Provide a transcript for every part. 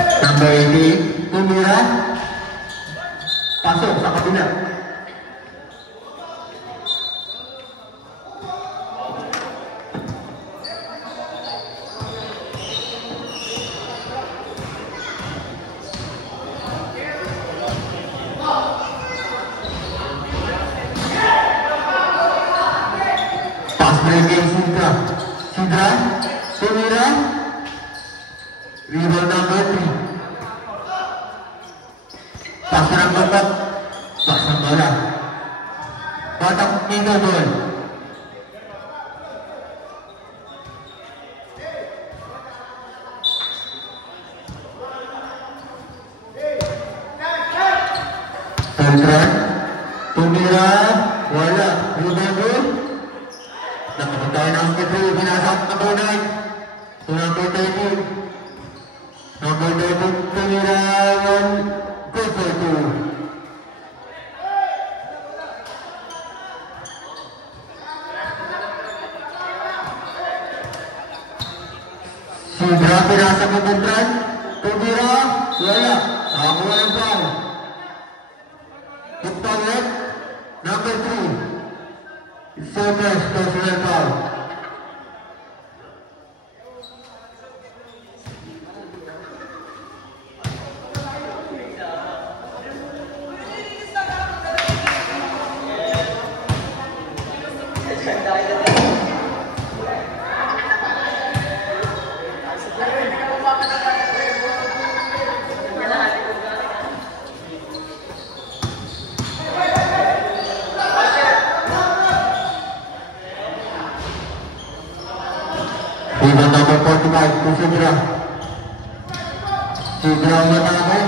Number 18, tumira. Pasok sa kabila. Breaking Sidra. Sidra, tumira. Rebound number 3. Pasok ng batak. Pasok ng bola. Batak mingo ball. Sidra, tumira. Wala. Rebound ball. Nakapunta ng Pedro, binasap na tunay. So number 13. Number 13, tumirawan. Good for 2. Sidra, pinasa mo kontran. Tumira, wala. Nakakuha ng foul. Hit power, number 3. Focus, personal foul. Rebound number 45 to Sidra. Sidra ang matake.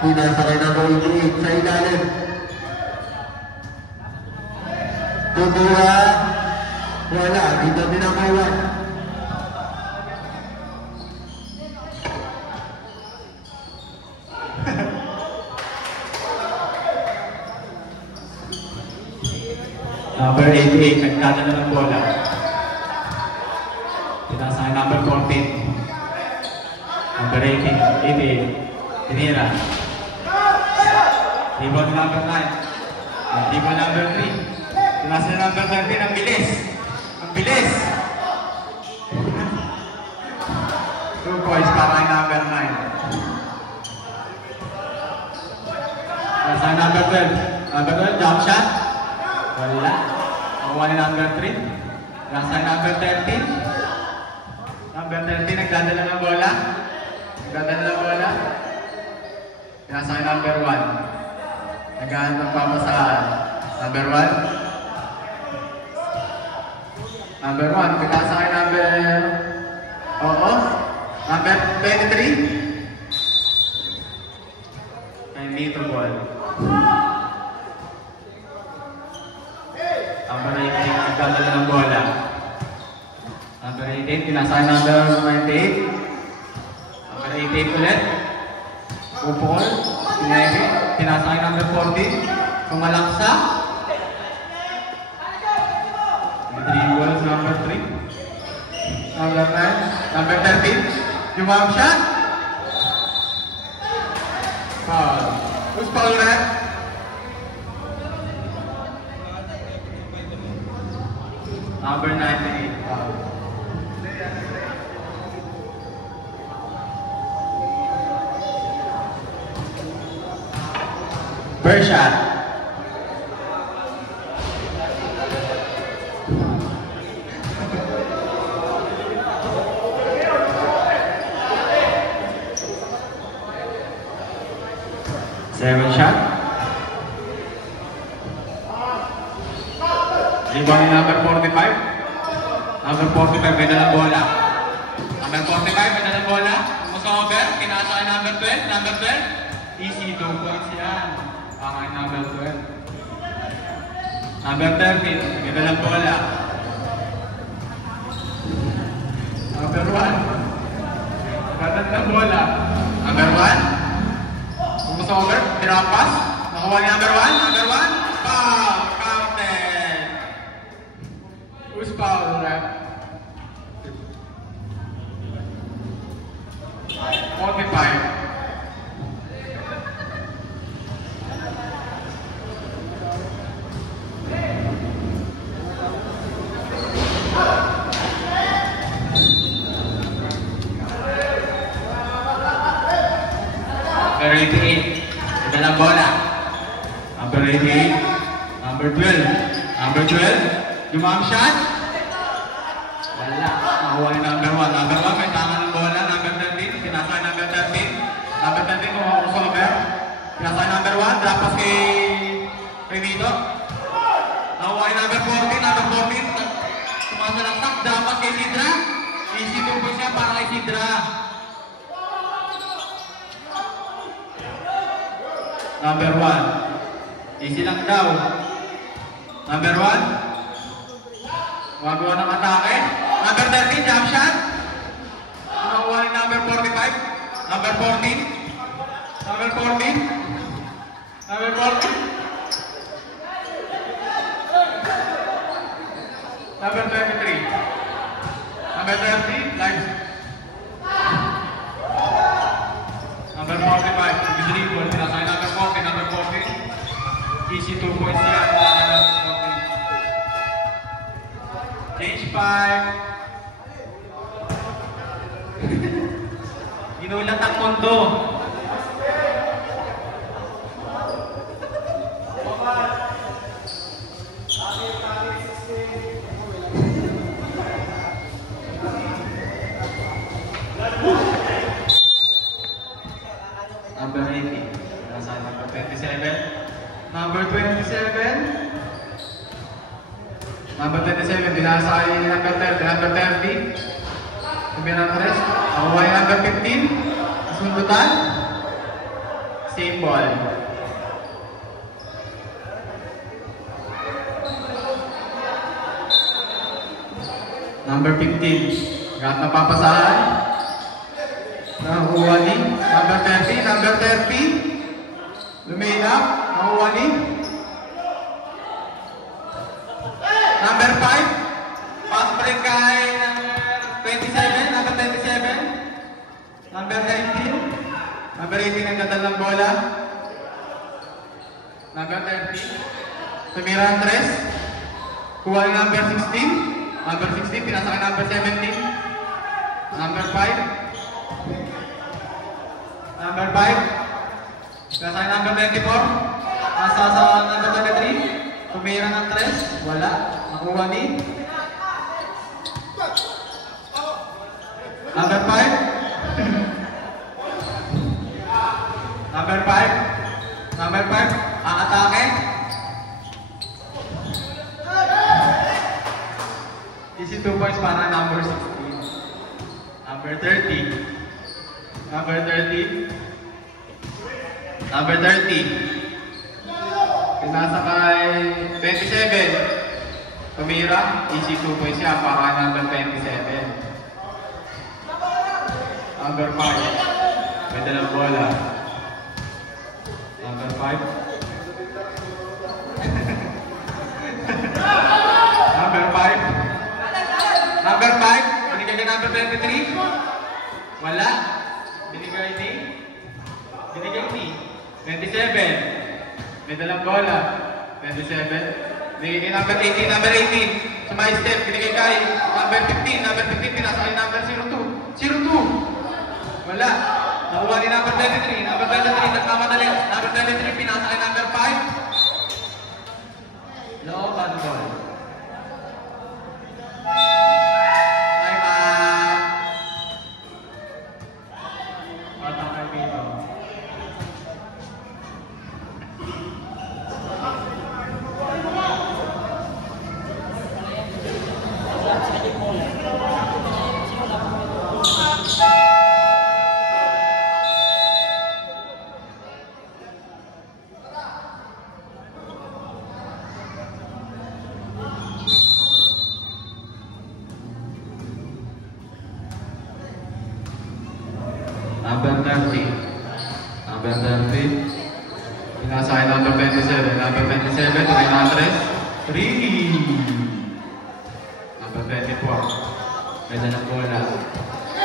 Pinasakay number 88 sa ilalim. Tumira. Wala. Dito pinakaiwan. Number 88, nagkata na ng bola. Pinasa number 14. Number 88, tinira. Rebound number 9. Rebound number 3. Pinasa number 13, ang bilis. Ang bilis. 2 points para kay number 9. Pinasa number 12. Number 12, jump shot. Wala. Nakuha ni number 3. Nasa number 13. Number 13, nagdadala ng bola. Nagdadala ng bola. Nasa number 1. Naghahanap ng papasahan. Number 1. Number 1. Pinasa kay number... Oo. Number 23. Kay Nito ball. Number 18, nagdadala ng bola. Number 18, pinasa number 98. Number 88 ulit. Upol. Pinasa number 40. Kumalaksa. Dribble number 3. Number 9. Number 13. Jump shot. Foul. Who's foul red? Number 98. Foul. First shot. Second shot. Rebound number 45. Number 45 may dalang bola. Number 45 may dalang bola. Musover, kinasa kay number 12. Number 12. Easy 2 points yan. Kaya number 12. Number 13, may dalang bola. Number 1. Dalang bola. Number 1. Musover, tinapas. Nakuha ni number 1. Number 1. Foul! Counted! Who's foul, ref? 45. Number 88. Ito na bola. Number 88. Number 12. Number 12. Yung shot. Wala. Nakuha ni number 1. Number 1 may tama ng bola. Number 13. Pinasa number 13. Number 13 kung crossover. Pinasa number 1. Drop pass kay Remito. Nakuha ni number 14. Number 14. Tumasa ng tap. Drop pass kay Sidra. Easy 2 points siya para kay Sidra. Number 1. Easy lang daw. Number 1. Wagawa ng atake. Number 13, jump shot. Nakuha ni number 45. Number 14. Number 14. Number 14. Number 23. Number 30, live. Number 45, dribble. Pinasay number 40, number 40. Easy 2 points yan. Change 5. Ginulat ang mundo. Number 80. Nasa number 27. Number 27. Number 27. Binasa ay number 30. Number 30. Kumbinang rest. Nakuha yung number 15. Sundutan. Same ball. Number 15. Gat na papasahan. Nakuha ni number 30, number 30. Lumilap, nakuha ni number 5. Pass break kay number 27, number 27. Number 19. Number 18 ang ganda ng bola. Number 30. Tumira ang tres. Kuha ni number 16. Number 16, pinasa kay number 17. Number 5. Number 5. Nasa number 24. Nasa sa number 23. Tumira ng 3. Wala. Nakuha ni number 5. Number 5. Number 5. Ang atake. Easy 2 points para number 16. Number 30. Number 30. Number 30. Pinasa kay 27. Tumira. Easy 2 points siya para number 27. Number 5. May dalang bola. Number 5. Number 5. Number 5. Binigay kay number 23. Wala. Binigay ni 27. May dalang bola. 27. Binigay kay number 18. Number 18. Sumay step. Binigay kay number 15. Number 15. Pinasa kay number 02. 02. Wala. Nakuha ni number 23. Number 23. Nagkamadali. Number 23. Pinasa kay number 5. Low on ball. Number 30. Number 30. Pinasa kay number 27. Number 27. Tuloy na address. 3. Number 24. Ganda ng bola.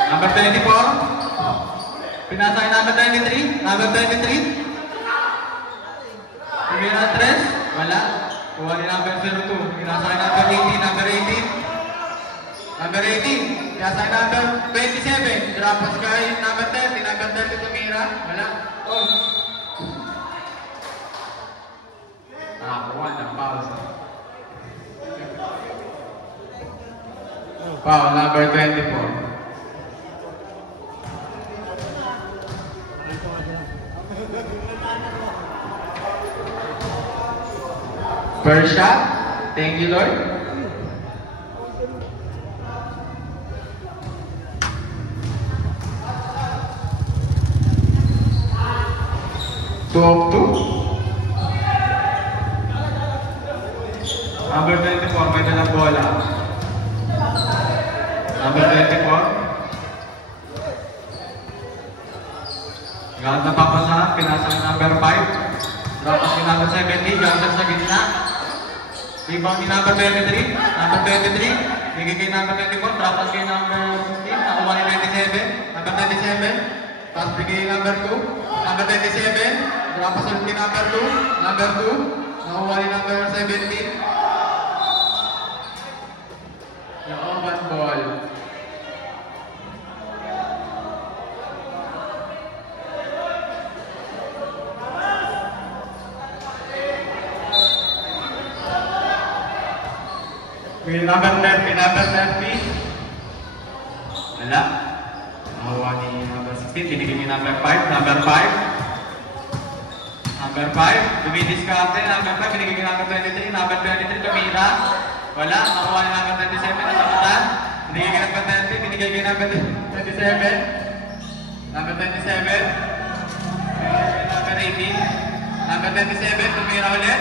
Number 24. Pinasa kay number 23. Number 23. Tumira 3. Wala. Kuha ni number 02. Pinasa kay number 18. Number 18. Number 18. Pinasa kay number 27. Drapas kay number 30. Number 30 tumira. Wala. Oh. Kuha na. Foul. Foul. Number 24. First shot. Thank you, Lord. Two of two. Number 24, may dalang bola. Number 24. Galat na papasahan, pinasa ng number 5. Tapos yung number 70, galat sa gitna. Rebound ni number 23. Number 23. Bigay kay number 24. Tapos kay number 16. Nakuha ni 27. Number 27. Tapos bigay number 2. Number 27. Tapos ulit ni number 2. Number 2. Nakuha ni number 17. Yung open ball. Number 30, number 30. Wala. Nakuha ni number 16. Binigay ni number 5. Number 5. Number 5. Dumidiskarte. Number 5. Binigay ni number 23. Number 23. Tumira. Wala. Nakuha ni number 27. Nasamutan. Binigay ni number 30. Binigay ni number 27. Number 27. Number 18. Number 27. Tumira ulit.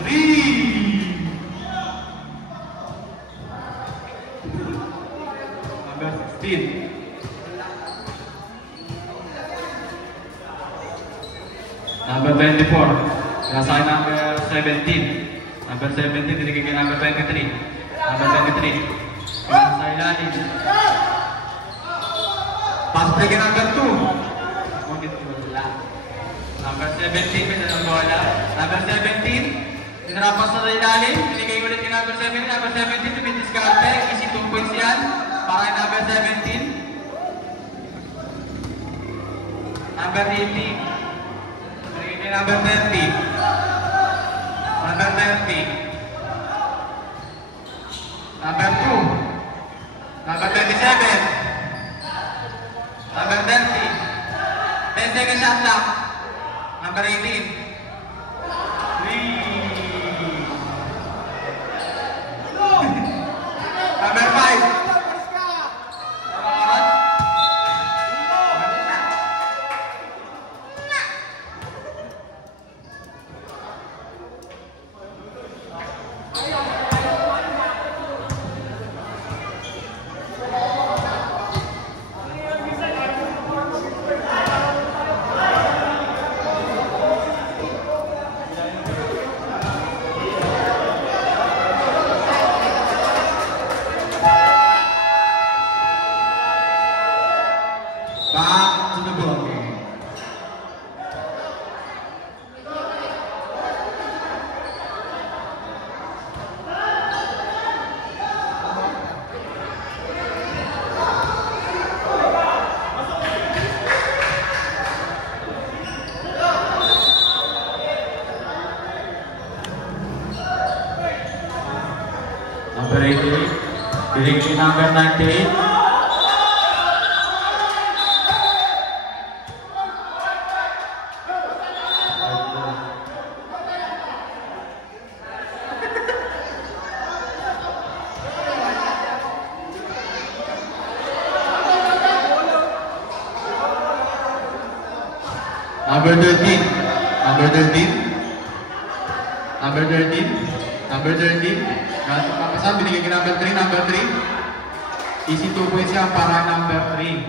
3. Number 16. Number 24. Nasa number 17. Number 17, binigay kay number 23. Number 23. Nasa ilalim. Pass play kay number 2. Number 17, may dalang bola. Number 17. Tinrapas na sa ilalim. Binigay ulit kay number 17. Number 17, tumidiskarte. Easy 2 points yan. Para kay number 17. Number 18. Binigay kay number 30. Number 30. Number 2. Number 27. Number 30. 10 seconds shot clock. Number 18. 3. Number 5. Back to the ball game. Number 88, binigay number 98. Number 13. Number 13. Number 13. Number 13. Ganto papasan, binigay kay number 3. Number 3. Easy 2 points yan para number 3.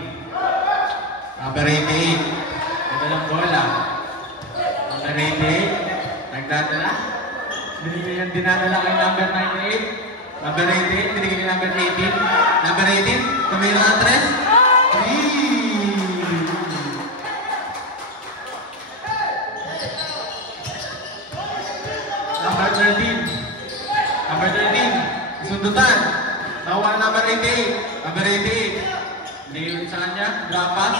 Number 88. Ito lang bola. Number 88. Nagdadala. Binigay yung dinadala kay number 98. Number 88. Binigay kay number 18. Number 18. Tumira ang 3. 3. Binigay sa kanya. Drop pass.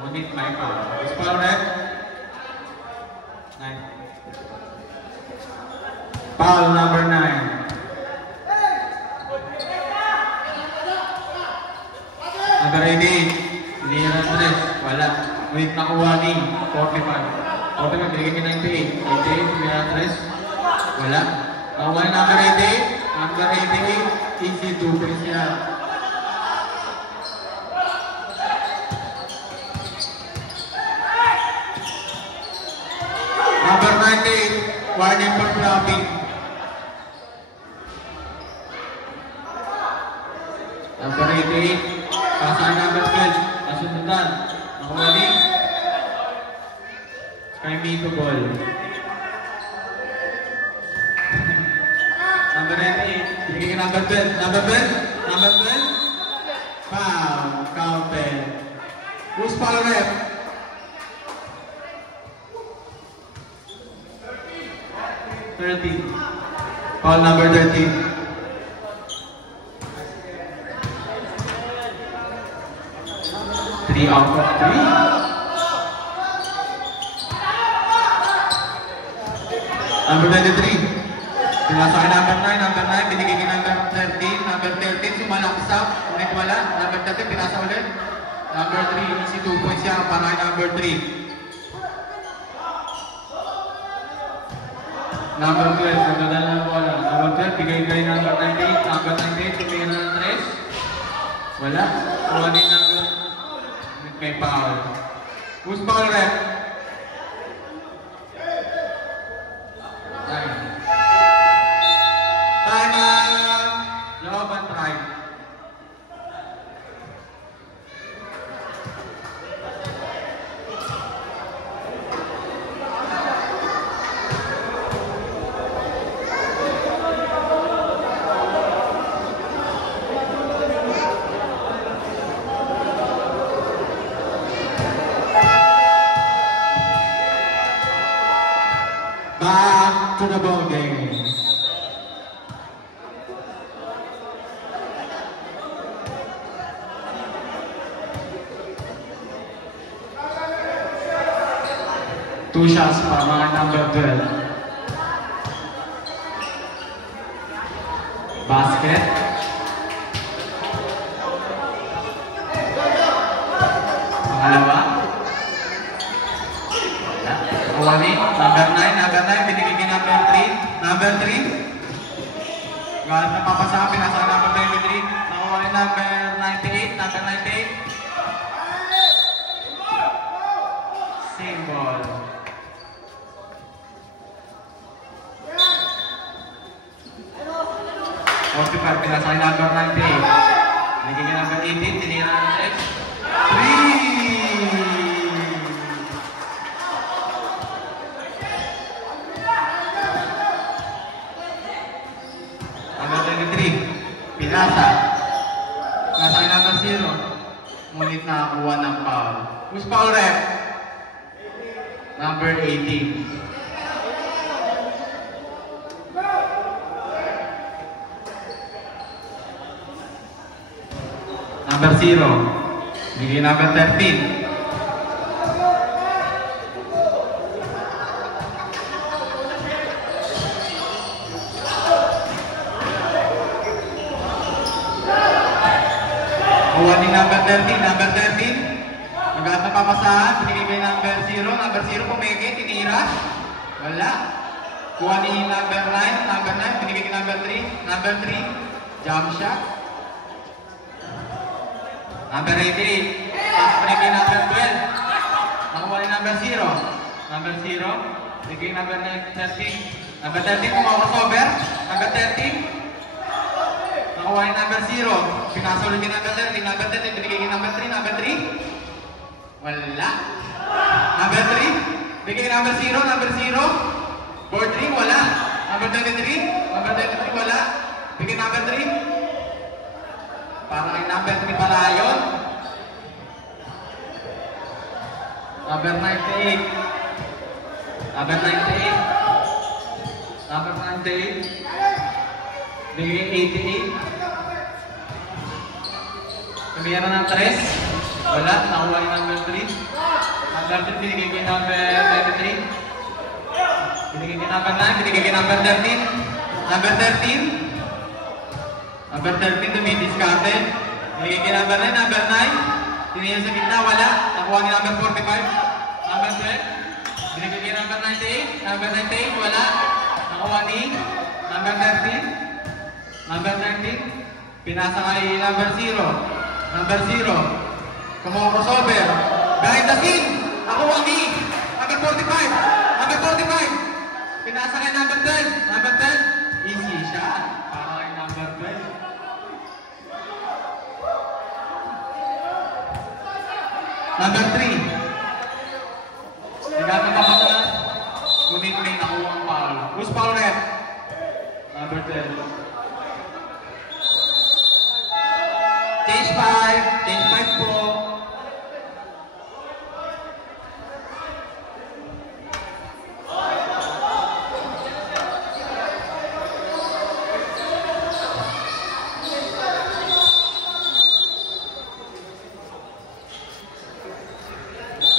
Ngunit may foul. Is foul red? 9. Foul number 9. Number 88. Nira Tres. Wala. Ngunit nakuha ni 45. 45 binigay kay 98. 88. Nira Tres. Wala. Nakuha ni number 88. Number 88. Easy 2 points yan. Number 98, warning for dropping. Number 88, pasahan number 12, nasundutan. Nakuha ni Sky Mito ball. Number 98, binigay number 12. Number 12, number 12. Foul, counted. Who's foul rep? Foul number 13. Three out of 3. Number 23. Pinasa kay number 9. Number 9. Binigay kay number 13. Number 13. Sumalaksak. Ulit wala. Number 13. Pinasa ulit. Number 3. Easy 2 points yan para kay number 3. Number 12, nagdadala ng bola. Number 12, bigay kay number 98. Number 98, tumingin na ng 3. Wala. Kuha din number. May foul. Who's foul rep? 9. Time out. Love and try. Back to the ball game. Two shots para mga number 12. Basket. Pangalawa. Kuwani, number 9, binigay kay number 3. Number 3. Galit na papasabi, nasa number 23. Nakuha ni number 98. Number 98. Same ball. Occupied, pinasa kay number 98. Binigay kay number 18. Tinira ng 6. 3! Pinasa. Nasa kay number 0. Ngunit nakakuha ng foul. Who's foul rep? Number 18. Number 0. Bigay number 13. Kuha ni number 13. Number 13. Magkakaroon na papasahan. Binigay kay number 0. Number 0 pumeke. Tinira. Wala. Kuha ni number 9. Number 9. Binigay kay number 3. Number 3. Jump shot. Number 88. Pass break kay number 12. Nakuha ni number 0. Number 0. Binigay number 13. Number 13 kumakasover. Number 13. Nakuha ni number 0. Pinasa ulit kay number 13. Number 13. Binigay kay number 3. Number 3. Wala. Number 3. Binigay kay number 0. Number 0. Board 3. Wala. Number 23. Number 23. Wala. Binigay number 3. Parang kay number 3 pala yun. Number 98. Number 98. Number 98. Binigay 88. Tumira ng 3. Wala. Nakuha ni number 3. Number 3, binigay kay number 23. Binigay kay number 9. Binigay kay number 13. Number 13. Number 13, dumidiskarte. Binigay kay number 9. Number 9. Tinigil sa gitna. Wala. Nakuha ni number 45. Number 12. Binigay kay number 98. Number 98. Wala. Nakuha ni number 13. Number 13. Pinasa kay number 0. Number 0. Kumuha crossover. Behind the scene. Nakuha ni number 45. Number 45. Pinasa kay number 12. Number 12. Easy shot. Para kay number 12. Number 3. Nagamit ka pa sa ngunit may nakuha ang foul. Who's foul rep? Number 12. Change 5. Change 5 po.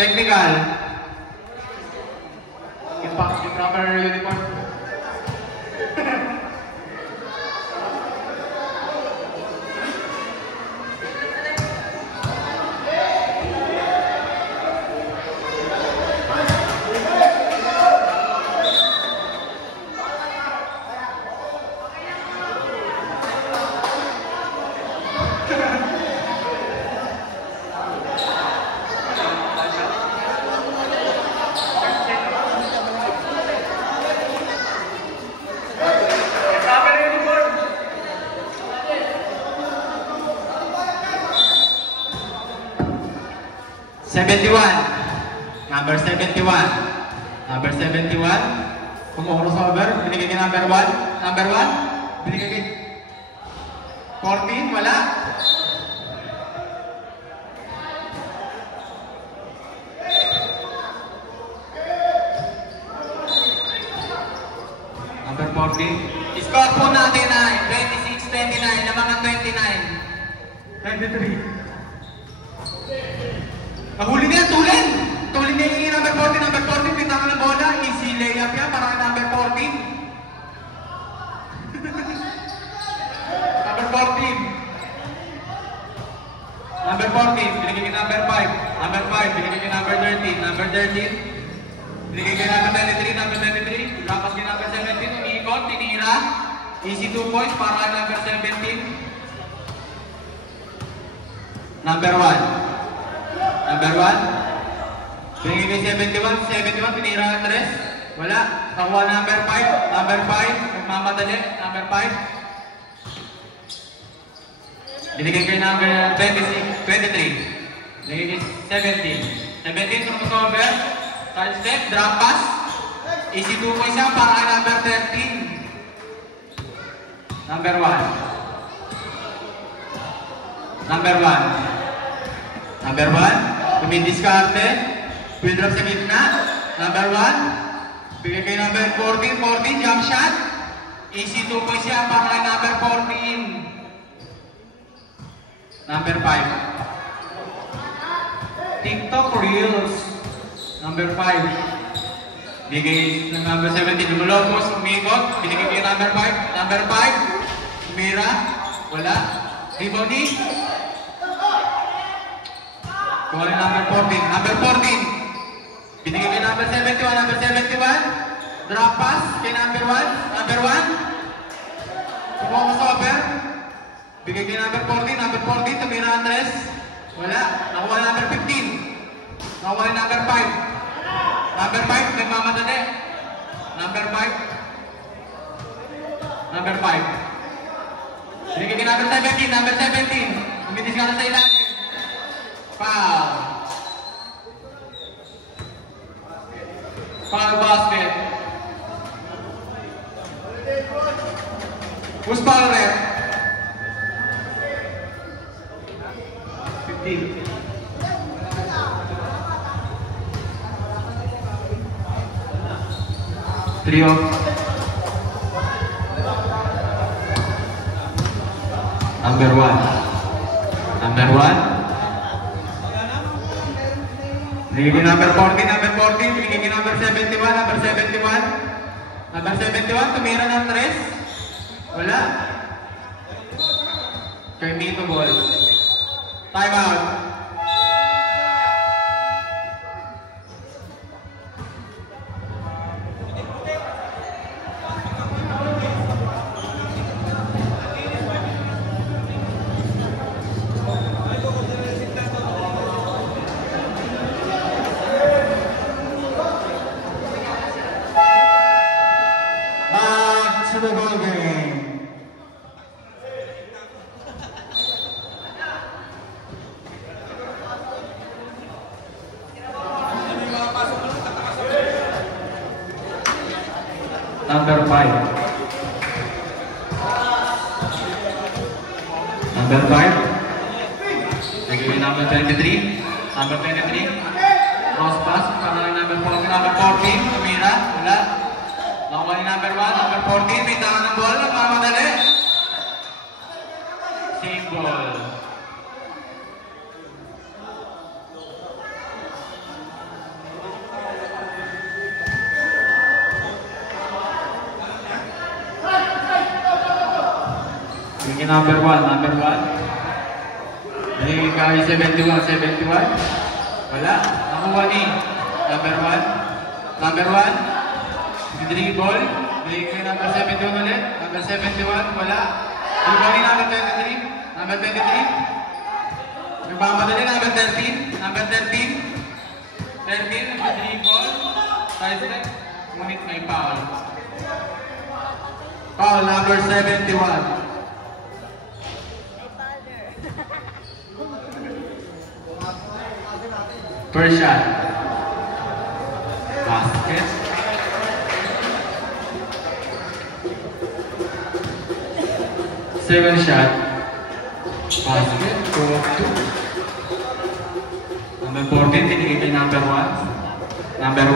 Technical. Impact yung proper uniform. Number 71. Number 71. Kumuha crossover. Binigay kay number 1. Number 1. Binigay kay 14. Wala. Number 14. Score po natin ay 26-29. Namangan 29. 23. Nahuli na yan, tulin! Tulin na yung number 14, number 14, pinaka ng bola, easy layup yan, para number 14. Number 14. Number 14, binigay kay number 5. Number 5, binigay kay number 13. Number 13, binigay kay number 23. Number 23, lapas kay number 17, umiikot, tinira. Easy 2 points, para number 17. Number 1. Number 1. Binigay kay 71. 71, pinira ng 3. Wala. Nakuha number 5. Number 5. Nagmamadali. Number 5. Binigay kay number 23. Binigay kay 17. 17, crossover. Side step. Drop pass. Easy 2 points siya para kay number 13. Number 1. Number 1. Number 1. Tumidiskarte. Build up sa gitna. Number 1. Bigay kay number 14. 14. Jump shot. Easy 2 points siya para kay number 14. Number 5. TikTok Reels. Number 5. Bigay ng number 17. Lumulopos. Umikot. Binigay kay number 5. Number 5. Umira. Wala. Rebounding. Kuha rin number 14. Number 14. Binigay kay number 71. Number 71. Drop pass kay number 1. Number 1. Kumuha ko stopper. Bigay kay number 14. Number 14. Tumira ang 3. Wala. Nakuha number 15. Nakuha rin number 5. Number 5. Nagmamadali. Number 5. Number 5. Binigay kay number 17. Number 17. Umitis ka na sa ilalim. Foul. Foul basket. Who's foul rep? 15. Trio. Number 1. Number 1. Binigay number 40, number 40. Binigay number 71, number 71. Number 71, tumira ng 3. Wala. Kay Mito ball. Time out. Back to the ball game. Number 5. Number 5. Binigay number 23. Number 23. Cross pass. Para number 40. Number 14. Tumira. Wala. Nakuha ni number 1, number 14, may tangan ng ball, nagmamadali. Same ball. Yung number 1, number 1. Yung kay 71, 71. Wala. Nakuha ni number 1. Number 1. Dribble, bigay number 71 ulit, number 71, wala. Dribble ni number 23, number 23. Nagmamadali, number 13, number 13. 13, nag-dribble, side step, ngunit may foul. Foul, number 71. First shot. Basket. Second shot. Basket. 2 of 2. Number 14, tinigay kay number 1. Number 1.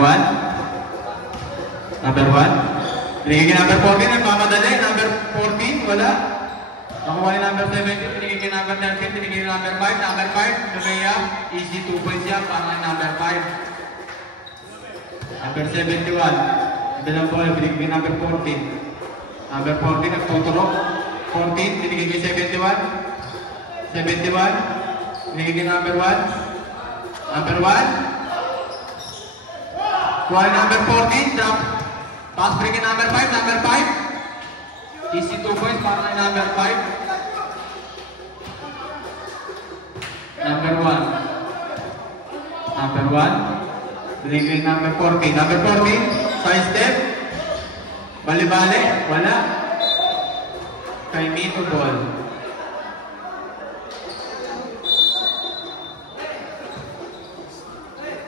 Number 1. Tinigay kay number 14, nagmamadali. Number 14, wala. Nakuha ni number 17, tinigay kay number 13, tinigay kay number 5. Number 5, lumaya. Easy 2 points yan, para kay number 5. Number 71. Dalang ball, tinigay kay number 14. Number 14, nagtuturok. 14, tinigay kay 71. 71, tinigay kay number 1. Number 1. Kuha number 14, drop. Pass break kay number 5, number 5. Easy 2 points para kay number 5. Number 1. Number 1. Tinigay kay number 14. Number 14, side step. Bali-bali, wala. Kay Mito ball.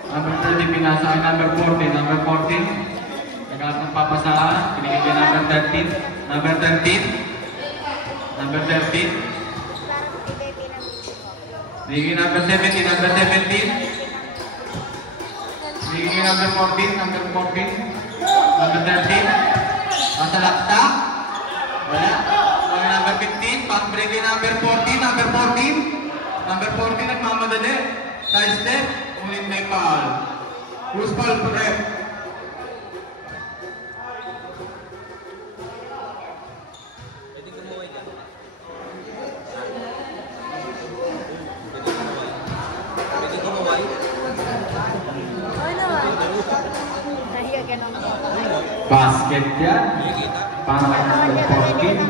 Number 30, pinasa kay number 14. Number 14, nagkalat ng papasaan. Pinigay kay number 13. Number 13. Number 13. Pinigay number 17. Number 17. Pinigay number 14. Number 14. Number 13. Nasa lakta. Wala. Number 15, pass break kay number 14, number 14. Number 14, nagmamadali. Side step, ngunit may foul. Who's foul for rep? Basket yan. Para kay number 14.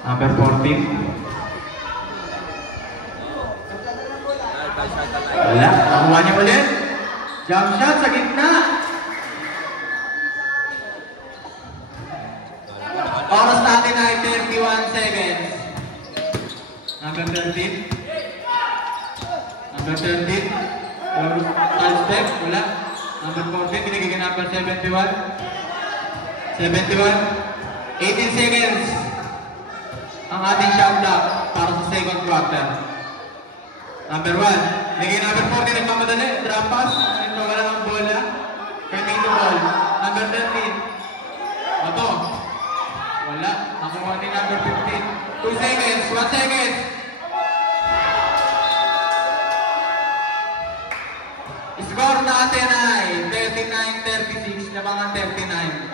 Number 14. Wala. Nakuha niya ulit. Jump shot sa gitna. Oras natin ay 31 seconds. Number 13. Number 13. Side step. Wala. Number 14. Binigay kay number 71. 71. 18 seconds. Ang ating shot clock para sa second quarter. Number 1. Binigay number 14. Nagmamadali. Drop pass. Ito wala ng bola. Kay Mito ball. Number 13. Ito. Wala. Nakuha ni number 15. 2 seconds, 1 second. Score natin ay 39-36, labangan 39.